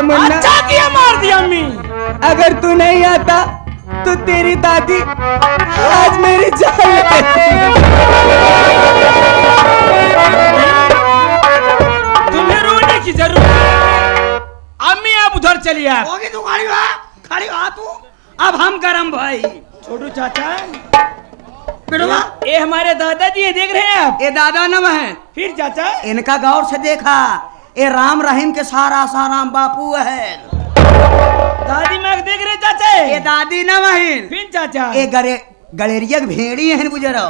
अरे मुन्ना, अच्छा किया मार दिया अम्मी। अगर तू नहीं आता तो तेरी दादी आज मेरी जान लेती। तुम्हें रोने की जरूरत नहीं। अम्मी आप उधर चलिए। आप होगी तू खड़ी हो तू। अब हम करम भाई। छोटू चाचा, बेटवा ये हमारे दादाजी हैं, देख रहे हैं आप? ये दादा नम है। फिर चाचा, इनका गौर से देखा, ये राम रहीम के सारा साराम बापू है। दादी माँ को देख रहे हैं चाचा? ये दादी नम है। फिर चाचा, ये गलेरिया भेड़ी है गुजरो।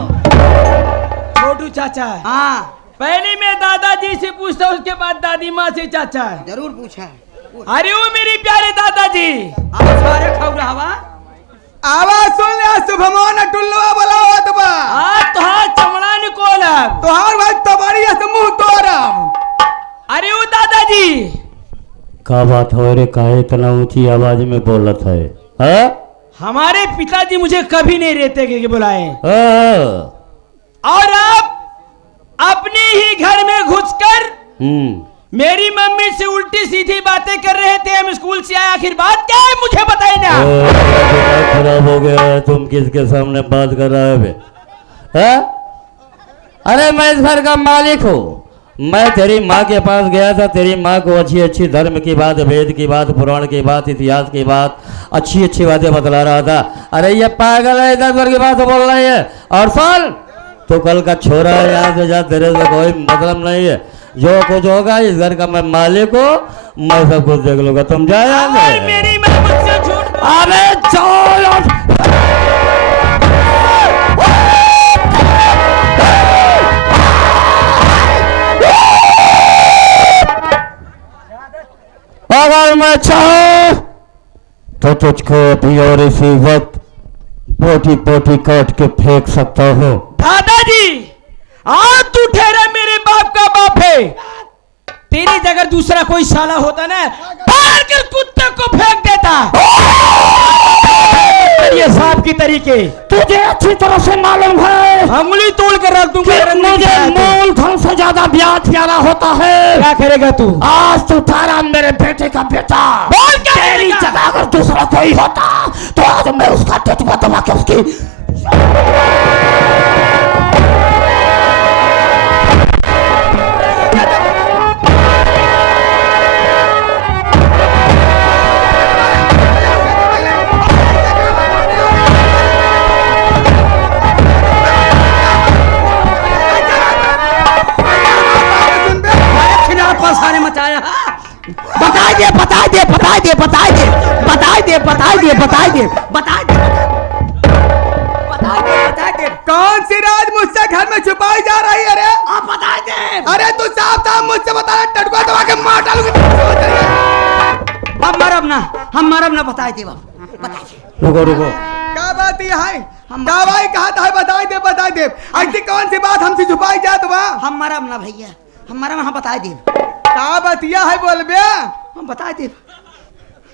छोटू चाचा, हाँ पहले मैं दादाजी से पूछता हूँ, उसके बाद दादी माँ से। चाचा, जरूर पूछा। अरे वो मेरी प्यारे दादाजी। अब सारे खाऊ रहा आवाज सुन ले, शुभमोन टुल्लुआ बोलाओ तबा। आज तो हाँ चमड़ा निकोल। तोहार भाई तबाड़ी से मुंह तोड़ा। अरे वो दादाजी, का बात हो रे, काहे इतना ऊंची आवाज में बोलत है? हाँ? हमारे पिताजी मुझे कभी नहीं रहते के बुलाए, हाँ। और आप अपने ही घर में घुसकर मेरी मम्मी से उल्टी सीधी बातें कर रहे थे। हम स्कूल से आए, आखिर बात क्या है मुझे बताइए ना। खराब हो गया है, तुम किसके सामने बात कर रहे हो? हाँ? अरे मैं इस घर का मालिक हूँ। मैं तेरी माँ के पास गया था, तेरी माँ को अच्छी अच्छी धर्म की बात, वेद की बात, पुराण की बात, इतिहास की बात, अच्छी अच्छी बातें बतला रहा था। अरे ये पागल है, इधर उधर की बात बोल रही है। और सुन, तो कल का छोरा है, यहाँ से जा, तेरे से कोई मतलब नहीं है। जो कुछ होगा, इस घर का मैं मालिक हूँ, मैं सब कुछ देख लूंगा। तुम जाए मेरी माँ मुझसे झूठ। अरे चलो, अगर मैं चाहूं तो तुझको अभी और इसी वक्त पोटी पोटी काट के फेंक सकता हूँ। दादाजी, आज तू ठहरा मेरे बाप का बाप है। तेरी जगह दूसरा कोई साला होता ना, मार कर कुत्ते को फेंक देता। ये सांप की तरीके तुझे अच्छी तरह से मालूम है, अंगुली तोड़ कर रख दूंगा। मुझे मूलधन से ज्यादा ब्याज प्यारा होता है। क्या करेगा तू? आज तू थारा मेरे बेटे का बेटा। बोल क्या तेरी करेगा? जगह अगर दूसरा कोई होता तो आज मैं उसका टेटवा दबा के उसकी सारे मचाया। बता दे बता दे बता दे बता दे बता दे बता दे बता दे बता दे बता दे बता दे। कौन सी राज मुझसे घर में छुपाई जा रही है? अरे आप बता दे। अरे तू साफ साफ मुझसे बता, टटका दबा के मार डालूंगी। हम मरब ना बता दे बाबू, बता दे। रुको रुको, क्या बात यह है? क्या भाई कहा था? बता दे ऐसी कौन सी बात हमसे छुपाई जात बा? हम मरब ना भैया, हम मरब। हाँ बता दे। क्या बतिया है बोल बे? हम बता दे।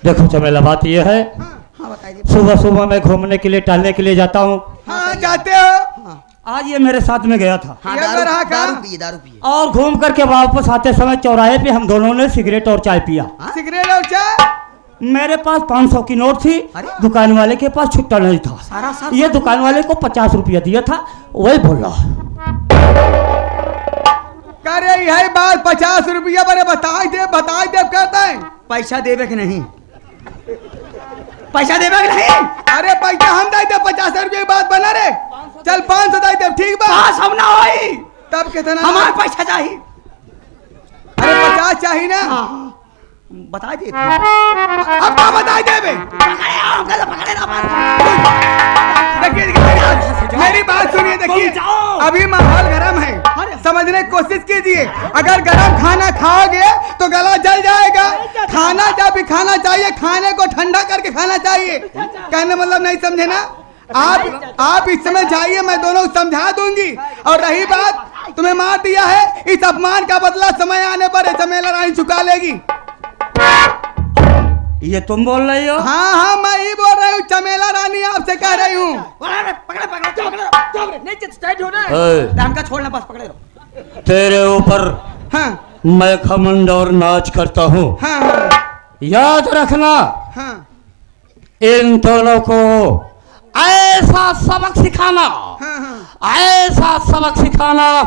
देखो चमेला, बात यह है, हाँ बता दे। सुबह सुबह मैं घूमने के लिए, टहलने के लिए जाता हूँ। हाँ जाते हो। आज ये मेरे साथ में गया था। हाँ ये रहा का? दारू पिए। और घूम करके वापस आते समय चौराहे पे हम दोनों ने सिगरेट और चाय पिया। सिगरेट और चाय? मेरे पास 500 की नोट थी, अरे? दुकान वाले के पास छुट्टा नहीं था। सारा ये दुकान वाले को 50 रुपया दिया था, वही बोल रहा। कर रही है बात 50 रुपया बड़े बता दे कहता है। पैसा देवे कि नहीं? पैसा देवे कि नहीं? अरे पैसा हम दे दे, 50 रुपये की बात बना रे। चल 500 दे दे, ठीक बा? हाँ सब ना होई, तब कितना? हमारे पैसा चाहिए। अरे 50 चाहिए ना? हाँ बता दे। अब क्या बता दे बे? देखिए मेरी बात सुनिए, देखिए अभी माहौल गर्म है, समझने की कोशिश कीजिए। अगर गर्म खाना खाओगे तो गला जल जाएगा। खाना जब भी खाना चाहिए, खाने को ठंडा करके खाना चाहिए। कहने मतलब नहीं समझे ना? आप इस समय जाइए, मैं दोनों को समझा दूंगी। और रही बात, तुम्हें मार दिया है, इस अपमान का बदला समय आने पर चमेला रानी चुका लेगी। ये तुम बोल रही हो? हाँ हाँ मैं ही बोल रही हूँ, चमेला रानी आपसे कह रही हूँ। हम का छोड़ना, बस पकड़े रहो। तेरे ऊपर हाँ मैं घमंड और नाच करता हूँ। हाँ हाँ याद रखना हाँ इन दोनों को ऐसा सबक सिखाना, हाँ हाँ ऐसा सबक सिखाना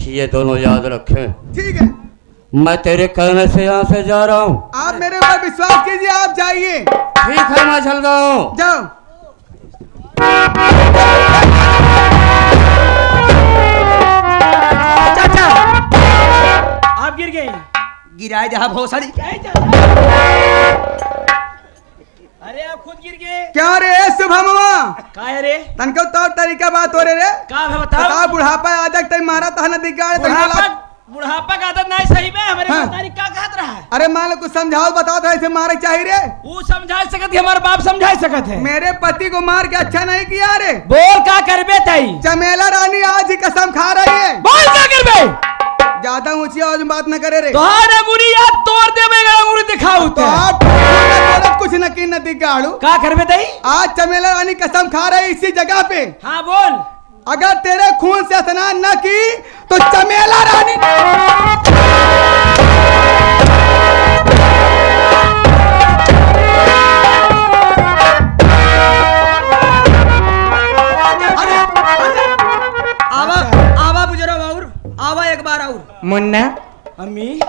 कि ये दोनों याद रखें। ठीक है, मैं तेरे कहने से यहाँ से जा रहा हूँ। आप मेरे ऊपर विश्वास कीजिए, आप जाइए। ठीक है, मैं चल रहा हूँ। जाओ। चाचा आप गिर गए। गिराए जहाँ भोसड़ी। अरे आप खुद गिर गए। क्या रे शुभमवा, का है रे? तनको तो तरीका बात हो रे। का है बताओ। बता, बुढ़ापा आदक तई मारा था न दिगाड़े तो बुढ़ापा का आदत नहीं सही में हमारे हाँ। महतारी का कहत रहा है। अरे मान लो कुछ समझाओ, बताओ था ऐसे मारे चाहिए रे। वो समझा सकत है, हमारे बाप समझा सकत है। मेरे पति को मार के अच्छा नहीं किया रे। बोल का करबे तई। चमेला रानी आज ही कसम खा रही है। बोल का करबे। ज्यादा ऊंची आवाज में बात न करे रे। तोहार अंगुरी याद तोड़ देवेगा, अंगुरी दिखाऊ तो ते। आप कुछ न की न दिगाड़ू। का करबे तई। आज चमेला रानी कसम खा रही इसी जगह पे, हाँ बोल। अगर तेरे खून से स्नान न की तो चमेला रानी आवा आवा बुजुर्ग और आवा एक बार और। मुन्ना अम्मी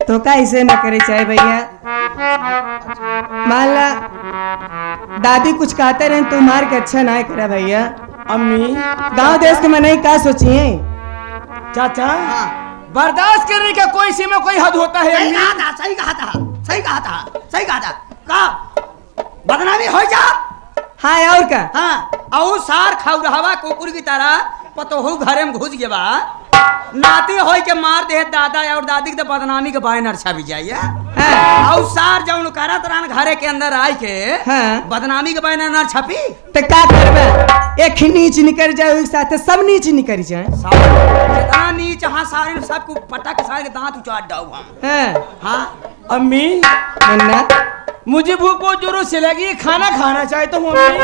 तो का ऐसे न करे चाहे भैया। मान ला दादी कुछ कहते रहे तो मार के अच्छा ना करा भैया। अम्मी गांव देश के मनई का सोची है। चाचा बर्दाश्त करने का कोई सीमा कोई हद होता है सही अम्मी। कहा था, सही कहा था, सही कहा था, सही कहा था। का बदनामी हो जा। हाँ और का। हाँ और सार खौरहवा कुकुर की तरह पतोहू घरे में घुस गया बा। नाती होय के मार दे दादा और दादी के तो बदनामी के बैनर छप जाइए। हाँ और सार जौन करत रहन घरे के अंदर आई के हाँ। बदनामी के बैनर न छपी। तो का करबे, एक ही नीच निकल जाए एक साथ सब नीच निकल जाए। जितना नीच हाँ सारे सबको पटक सारे के दांत उचाट डाऊ हम। हाँ हाँ अम्मी मुन्ना मुझे भूख बहुत जोरों से लगी, खाना खाना चाहता हूँ अम्मी।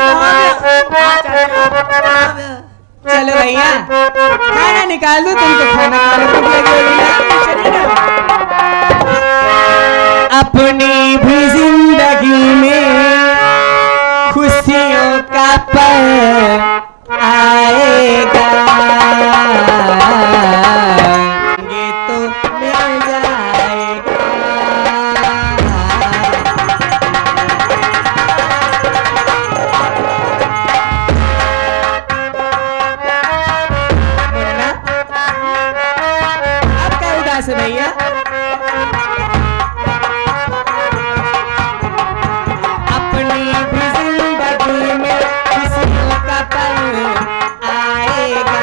चलो भैया खाना निकाल दो, तुमको खाना खाने भूख लगी होगी ना। चलिए ना। अपनी भी जिंदगी में खुशियों का पल आएगा, ये तो मिल जाएगा। मुन्ना, अब क्या उदास है भैया। अपनी भी जिंदगी में खुशियों का पल आएगा,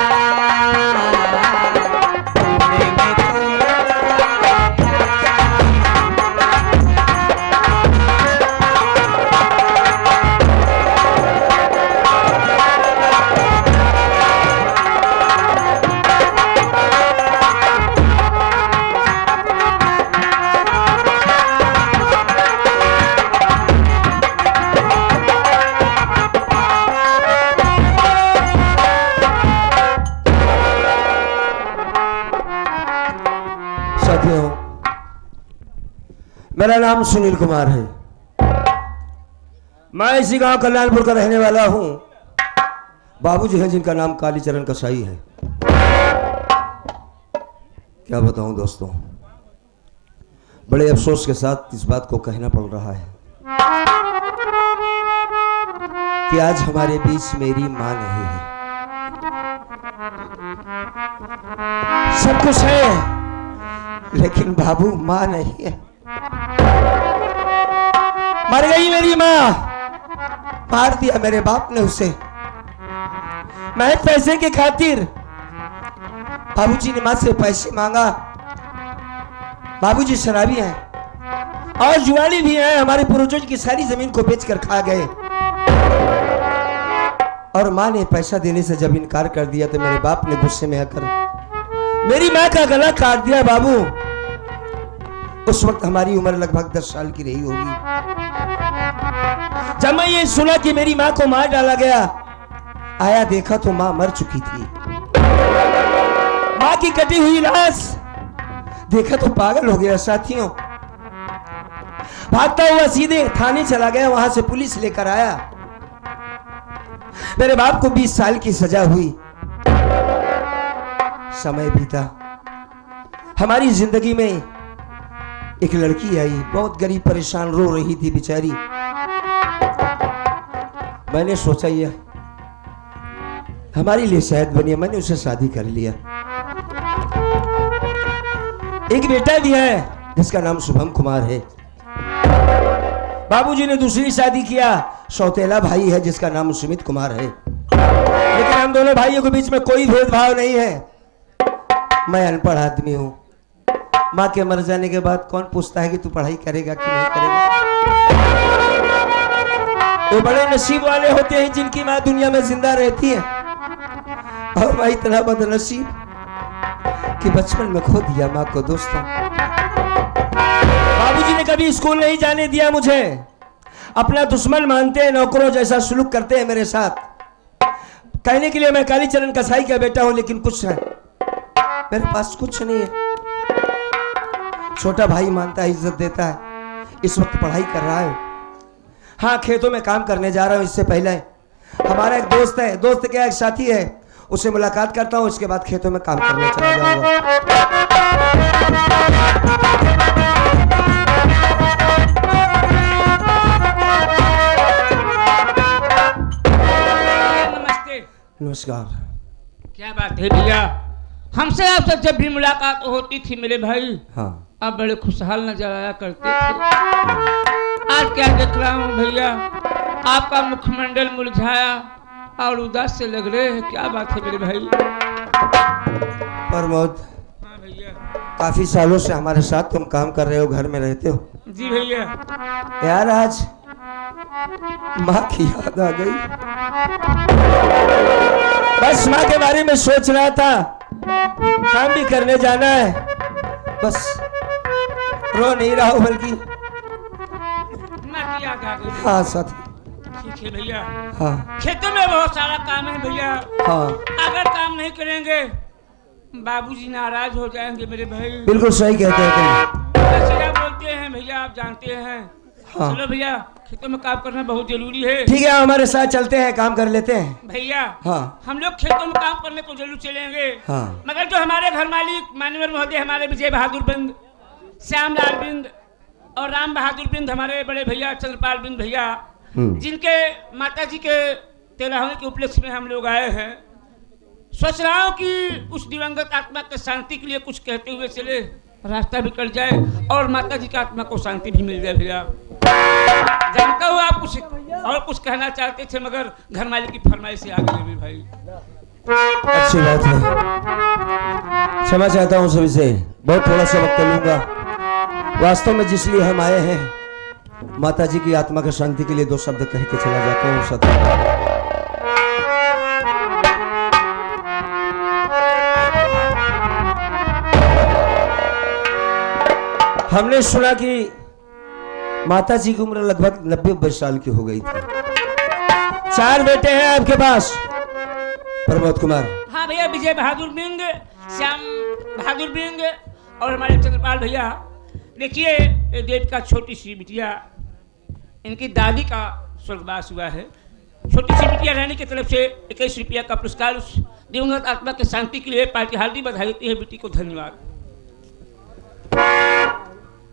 देंगे साथियों, मेरा नाम सुनील कुमार है। मैं इसी गांव कल्याणपुर का रहने वाला हूं। बाबूजी हैं जिनका नाम कालीचरण कसाई है। क्या बताऊं दोस्तों, बड़े अफसोस के साथ इस बात को कहना पड़ रहा है कि आज हमारे बीच मेरी मां नहीं है। सब कुछ है लेकिन बाबू मां नहीं है। मर गई मेरी मां, मार दिया मेरे बाप ने उसे। मैं पैसे के खातिर बाबूजी ने मां से पैसे मांगा। बाबूजी शराबी हैं और जुआरी भी हैं। हमारे पूर्वजों की सारी जमीन को बेचकर खा गए और मां ने पैसा देने से जब इनकार कर दिया तो मेरे बाप ने गुस्से में आकर मेरी मां का गला काट दिया। बाबू, उस वक्त हमारी उम्र लगभग 10 साल की रही होगी। जब मैं ये सुना कि मेरी मां को मार डाला गया, आया देखा तो मां मर चुकी थी। मां की कटी हुई लाश देखा तो पागल हो गया। साथियों, भागता हुआ सीधे थाने चला गया, वहां से पुलिस लेकर आया। मेरे बाप को 20 साल की सजा हुई। समय बीता, हमारी जिंदगी में एक लड़की आई, बहुत गरीब परेशान, रो रही थी बेचारी। मैंने सोचा ये हमारे लिए शायद बनी है, मैंने उसे शादी कर लिया। एक बेटा भी है जिसका नाम शुभम कुमार है। बाबूजी ने दूसरी शादी किया, सौतेला भाई है जिसका नाम सुमित कुमार है। लेकिन हम दोनों भाइयों के बीच में कोई भेदभाव नहीं है। मैं अनपढ़ आदमी हूं। माँ के मर जाने के बाद कौन पूछता है कि तू पढ़ाई करेगा कि नहीं करेगा। वो बड़े नसीब वाले होते हैं जिनकी माँ दुनिया में जिंदा रहती है, और मैं इतना बदनसीब कि बचपन में खो दिया माँ को। दोस्तों, बाबूजी ने कभी स्कूल नहीं जाने दिया मुझे। अपना दुश्मन मानते हैं, नौकरों जैसा सुलूक करते हैं मेरे साथ। कहने के लिए मैं कालीचरण कसाई का बेटा हूं, लेकिन कुछ है मेरे पास कुछ नहीं है। छोटा भाई मानता है, इज्जत देता है। इस वक्त पढ़ाई कर रहा है। हाँ, खेतों में काम करने जा रहा हूं। इससे पहले हमारा एक दोस्त है, दोस्त क्या एक साथी है, उससे मुलाकात करता हूं, उसके बाद खेतों में काम करने चला जाऊंगा। नमस्ते। नमस्कार। क्या बात है भैया, हमसे आपसे जब भी मुलाकात होती थी मेरे भाई, हाँ, आप बड़े खुशहाल नजर आया करते थे। आज क्या देख रहा हूँ भैया, आपका मुखमंडल मुरझाया और उदास से लग रहे हैं। क्या बात है मेरे भाई? प्रमोद, हाँ भैया। काफी सालों से हमारे साथ तुम काम कर रहे हो, घर में रहते हो। जी भैया। यार, आज माँ की याद आ गई। बस माँ के बारे में सोच रहा था, काम भी करने जाना है। बस रो नहीं रहा हूं, बल्कि माँ की याद आ गई। हाँ साथी। ठीक है भैया। हाँ खेतों में बहुत सारा काम है भैया। हाँ, अगर काम नहीं करेंगे बाबूजी नाराज हो जाएंगे मेरे भाई। बिल्कुल सही कहते हैं तुम। सीधा बोलते हैं भैया, आप जानते हैं। हाँ। चलो भैया, खेतों में काम करना बहुत जरूरी है। ठीक है, हमारे साथ चलते हैं, काम कर लेते हैं। भैया, हाँ हम लोग खेतों में काम करने को जरूर चलेंगे। हाँ। मगर जो हमारे घर मालिक माननीय महोदय, हमारे विजय बहादुर बिंद, श्यामलाल बिंद और राम बहादुर बिंद, हमारे बड़े भैया चंद्रपाल बिंद भैया, जिनके माता जी के 13वें के उपलक्ष्य में हम लोग आए हैं, सोच रहा हूँ कि उस दिवंगत आत्मा के शांति के लिए कुछ कहते हुए चले, रास्ता भी कट जाए और माता जी की आत्मा को शांति भी मिल जाए। भैया, जानता हूँ आप कुछ और कुछ कहना चाहते थे, मगर घर मालिक की फरमाइश से आगे भी भाई। अच्छी बात है, क्षमा चाहता हूँ सभी से, बहुत थोड़ा सा वक्त लूंगा। वास्तव में जिस लिए हम आए हैं, माता जी की आत्मा की शांति के लिए 2 शब्द कह के चला जाता हूँ। सत्य हमने सुना कि माता जी की उम्र लगभग 90 साल की हो गई थी। 4 बेटे हैं आपके पास, प्रमोद कुमार। हाँ भैया, विजय बहादुर बिंद, श्याम बहादुर बिंद और हमारे चंद्रपाल भैया। देखिए, ये देव का छोटी सी बिटिया, इनकी दादी का स्वर्गवास हुआ है। छोटी सी बिटिया रहने की तरफ से 21 रुपया का पुरस्कार उस दिवंगत आत्मा के शांति के लिए पार्टी हार्दिक बधाई देती है। बेटी को धन्यवाद।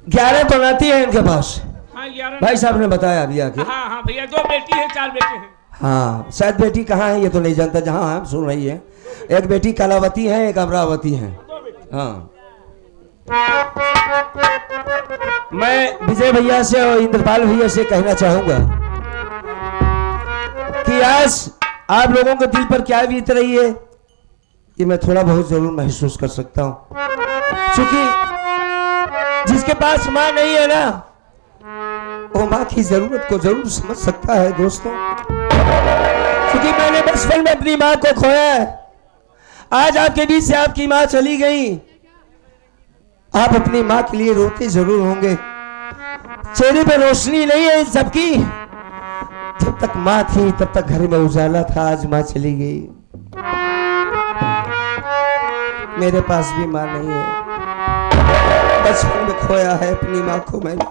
11 तो नाती है इनके पास। हाँ, 11 भाई साहब ने बताया अभी आके। हाँ हाँ भैया, 2 बेटी है, 4 बेटे हैं। हाँ, शायद बेटी कहाँ है ये तो नहीं जानता, जहाँ हम सुन रही है। एक बेटी कलावती है, एक अमरावती है। हाँ, मैं विजय भैया से और इंद्रपाल भैया से कहना चाहूंगा कि आज आप लोगों के दिल पर क्या बीत रही है, ये मैं थोड़ा बहुत जरूर महसूस कर सकता हूँ। क्योंकि जिसके पास माँ नहीं है ना, वो माँ की जरूरत को जरूर समझ सकता है दोस्तों। क्योंकि मैंने बचपन में अपनी माँ को खोया है। आज आपके बीच से आपकी माँ चली गई, आप अपनी माँ के लिए रोते जरूर होंगे। चेहरे पे रोशनी नहीं है सबकी। जब तक माँ थी तब तक घर में उजाला था, आज माँ चली गई। मेरे पास भी माँ नहीं है, बचपन में खोया है अपनी माँ को मैंने।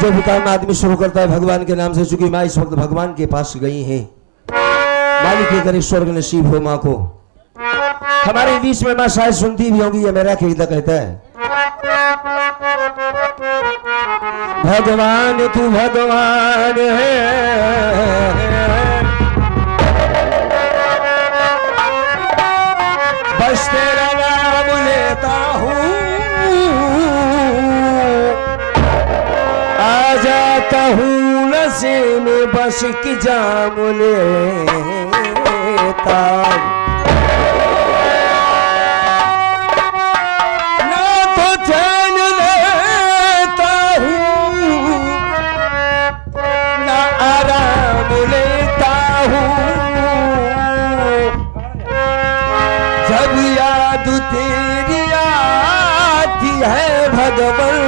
जो भी काम आदमी शुरू करता है भगवान के नाम से, चूंकि माँ इस वक्त भगवान के पास गई हैं, मालिक के करे स्वर्ग नसीब हो माँ को। हमारे बीच में माँ शायद सुनती भी होंगी, ये मेरा कहता कहता है, भगवान तू भगवान है, बस तेरा नाम लेता हूँ, आ जाता हूँ नशे में बस की जाम लेता, ना तो चैन लेता हूँ ना आराम लेता हूँ, जब याद तेरी आती है भगवान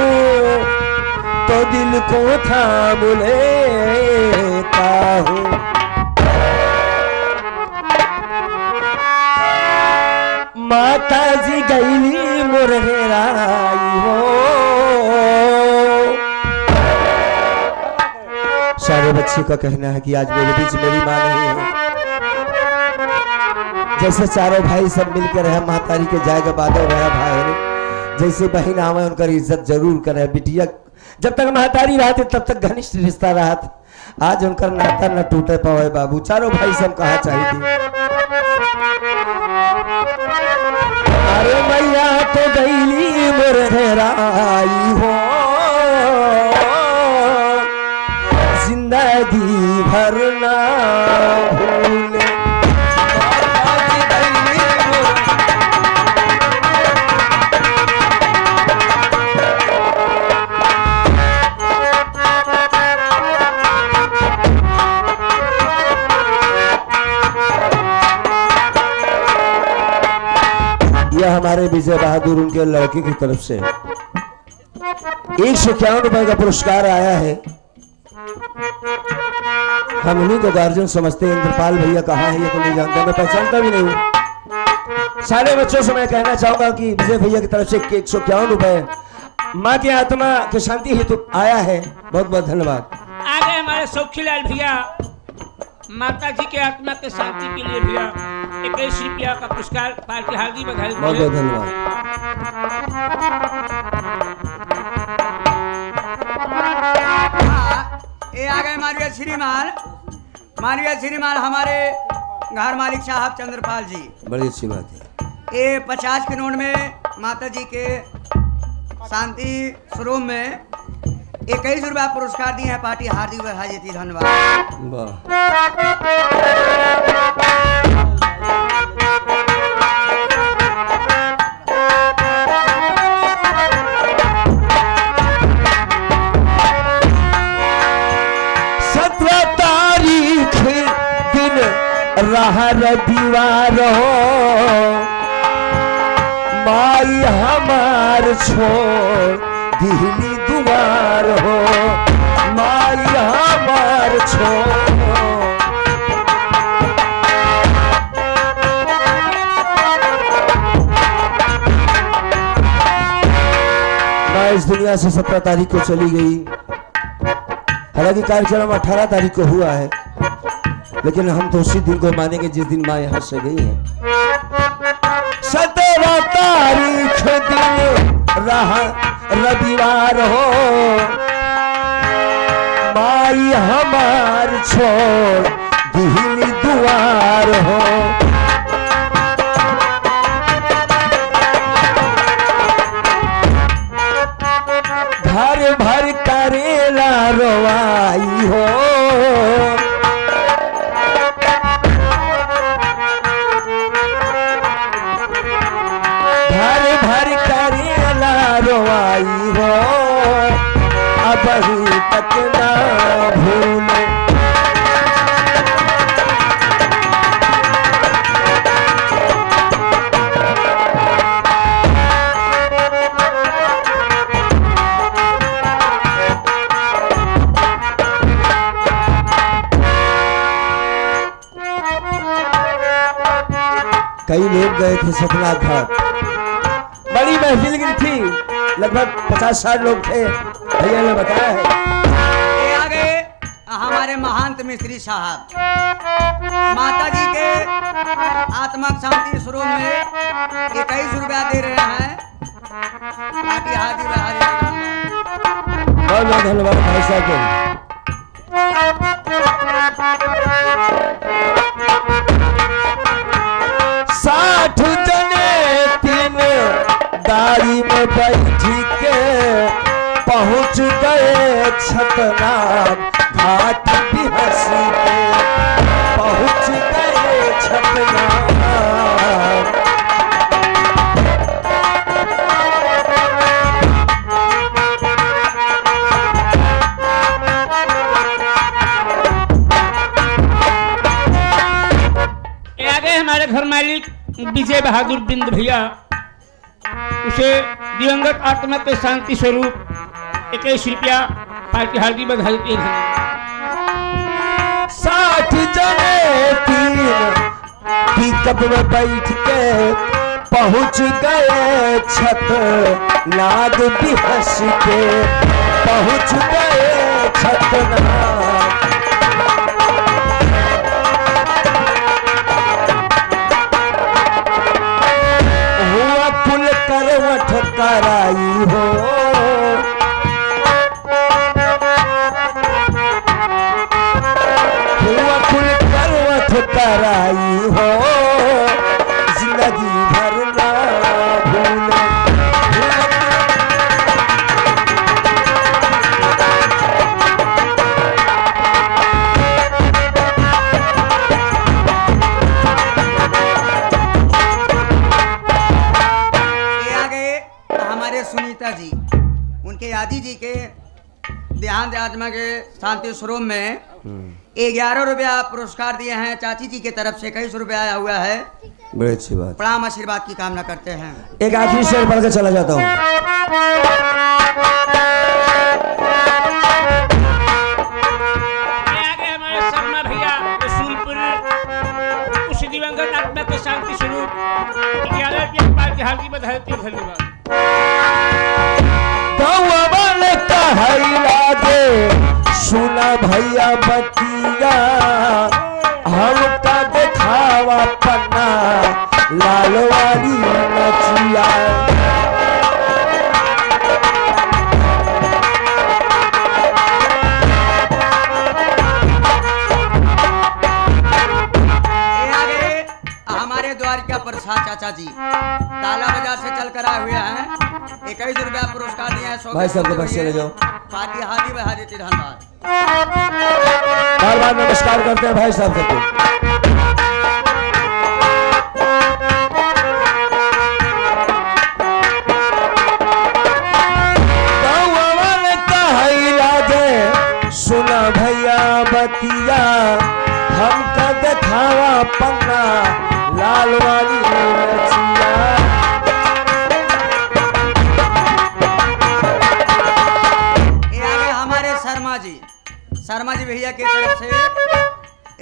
तो दिल को थाम लेता हूँ। माता जी गईली मुरहराई हो, सारे बच्चे का कहना है कि आज मेरे बीच मेरी माँ नहीं है। जैसे चारों भाई सब मिलकर है महतारी के जाएगा बादल रहा भाई, जैसे बहन आवे उनका इज्जत जरूर करे। बिटिया जब तक महतारी रहते तब तक घनिष्ठ रिश्ता रहा, आज उनका नाता न टूटे पावे बाबू। चारों भाई सब कहा चाहिए, अरे मैया तो गईली मुरहराई हो, जिंदगी भर ना भूले। यह हमारे विजय बहादुर उनके लड़के की तरफ से 151 रुपए का पुरस्कार आया है। हम उन्हीं को गार्जियन समझते हैं। इंद्रपाल भैया कहाँ है ये तो नहीं जानता, मैं पहचानता भी नहीं हूँ। सारे बच्चों से मैं कहना चाहूंगा कि विजय भैया की तरफ से 151 रुपए माँ की आत्मा की शांति हेतु आया है। बहुत बहुत धन्यवाद। आगे हमारे सौखीलाल भैया माता जी के आत्मा के शांति के लिए भैया 21 रुपया का पुरस्कार पार्टी हार्दिक बधाई। बहुत बहुत धन्यवाद। ये आ गए मानवीय श्रीमान हमारे घर मालिक साहब चंद्रपाल जी। बड़ी अच्छी बात है। ये 50 के नोट में माता जी के शांति स्वरूप में 21 रुपया पुरस्कार दिए हैं। पार्टी हार्दिक बधाई देती। धन्यवाद। दीवार हो माई हमार छोड़ दिहली दुआर हो, माई हमार छोड़। माँ इस दुनिया से 17 तारीख को चली गई। हालांकि कार्यक्रम 18 तारीख को हुआ है, लेकिन हम तो उसी दिन को मानेंगे जिस दिन माँ यहाँ से गई है। 17 तारीख दिन रहा रविवार हो, माई हमार छोड़ दिहली दुआर हो। घर भर करेला रोवाई हो, अभी तक ना भूले। कई लोग गए थे सतना घाट, बड़ी महफिल थी, लगभग 50-60 लोग थे। भैया ने बताया है हमारे महंत मिस्त्री साहब माता जी के आत्मा की शांति स्वरूप में 21 रुपया दे रहे हैं। बाकी हाथी बहारी बहुत बहुत धन्यवाद भाई साहब को। साठ जने तीन गाड़ी में बैठ के पहुंच गए छतनाग घाट भी हंस के पहुंच गए छतनाग। ये आगे हमारे घर मालिक विजय बहादुर बिंद भैया, उसे दिवंगत आत्मा के शांति स्वरूप 21 रुपया पार्टी हार्दिक बधाई देते हैं। 60 जने तीन पिकअप में बैठ के पहुंच गए छत नाग भी हंस के पहुंच गए छत नाग। हुआ पुल करवट कराई हो कराई हो जिंदगी भर ना भूले। ये आगे हमारे सुनीता जी, उनके आदि जी के देहांत आत्मा के शांति स्वरूप में 11 रुपया पुरस्कार दिए हैं। चाची जी की तरफ से 21 रुपया आया हुआ है। बड़ी अच्छी बात। प्रणाम आशीर्वाद की कामना करते हैं। एक आखिरी शेर पढ़ के चला जाता हूँ। आगे हमारे शर्मा भैया रसूलपुर, उस दिवंगत आत्मा के शांति स्वरूप 11 रुपया पार्टी हार्दिक बधाई देते हैं। धन्यवाद। सुना भैया बतिया हमका देखावा पन्ना लाल वाली नचिया। हमारे द्वारिका प्रसाद चाचा जी ताला बाजार से चल कर आए हुए हैं। 21 रुपया पुरस्कार दिए हैं। भाई साहब के पास चले जाओ। पार्टी हाथी बहारी धन्यवाद। बार बार नमस्कार करते हैं भाई साहब सबको। सुना भैया बतिया हमका देखावा पन्ना लाल वाली नचिया। ये आगे हमारे शर्मा जी भैया की तरफ से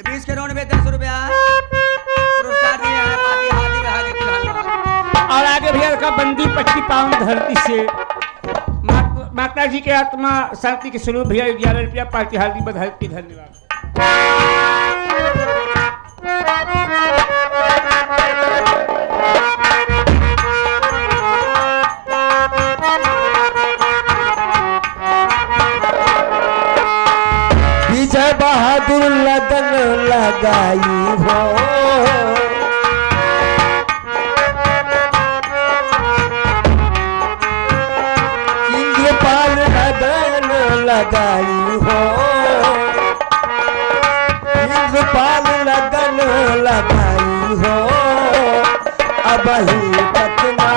20 के नोट में 10 रुपया पुरस्कार दिए हैं। पार्टी हाथी बहारी धन्यवाद। और आगे भैया का बंदी पट्टी पावन धरती से माता जी के आत्मा शांति के स्वरूप भैया 11 रुपया पार्टी हार्दिक बधाई देते हैं। धन्यवाद। विजय बहादुर लगन लगाई हो इंद्रपाल लगन लगाई हो इंद्रपाल लगन लगाई हो अब ही पतना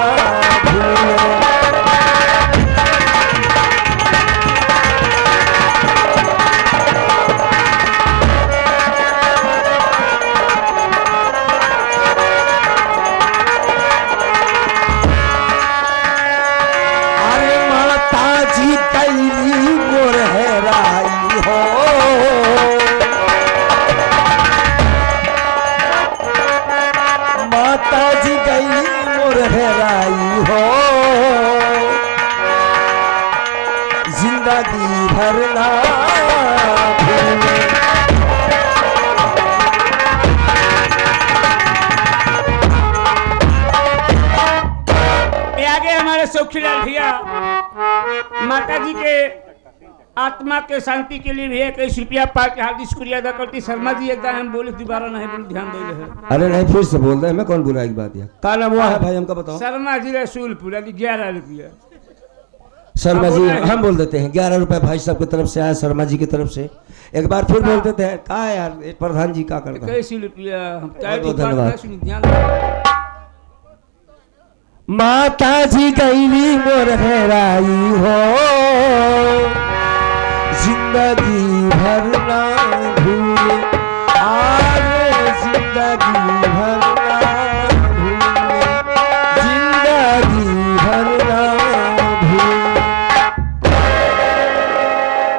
भूले। जिंदगी भर ना भूले। सौखीलाल भैया माता जी के आत्मा के शांति के लिए भी 21 रुपया पा के हार्दिक शुक्रिया अदा करती। शर्मा जी एकदम हम बोले दोबारा नहीं बोले, ध्यान दे रहे। अरे नहीं फिर से बोल रहे हैं, मैं कौन बुराई की बात है। का नाम हुआ है भाई हमको बताओ। शर्मा जी रसूलपुर 11 रुपया। शर्मा जी हम बोल देते हैं 11 रुपए भाई साहब की तरफ से आया, शर्मा जी की तरफ से। एक बार फिर बोल देते हैं का यार एक प्रधान जी का करता है। 21 रुपया हम बहुत धन्यवाद। ध्यान। माता जी गईली मोर हेराई हो, जिंदगी भर ना भूले, आरे जिंदगी भर ना भूले, जिंदगी भर ना भूले।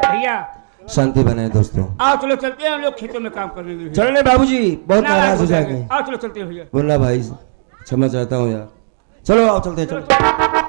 भैया शांति बनाए दोस्तों। आओ चलो चलते हैं, हम लोग खेतों में काम करने लगे। चलने बाबूजी बहुत नाराज हो जाएंगे। आओ चलो चलते हैं भैया। मुन्ना भाई क्षमा चाहता हूँ यार, चलो आओ चलते हैं चलो।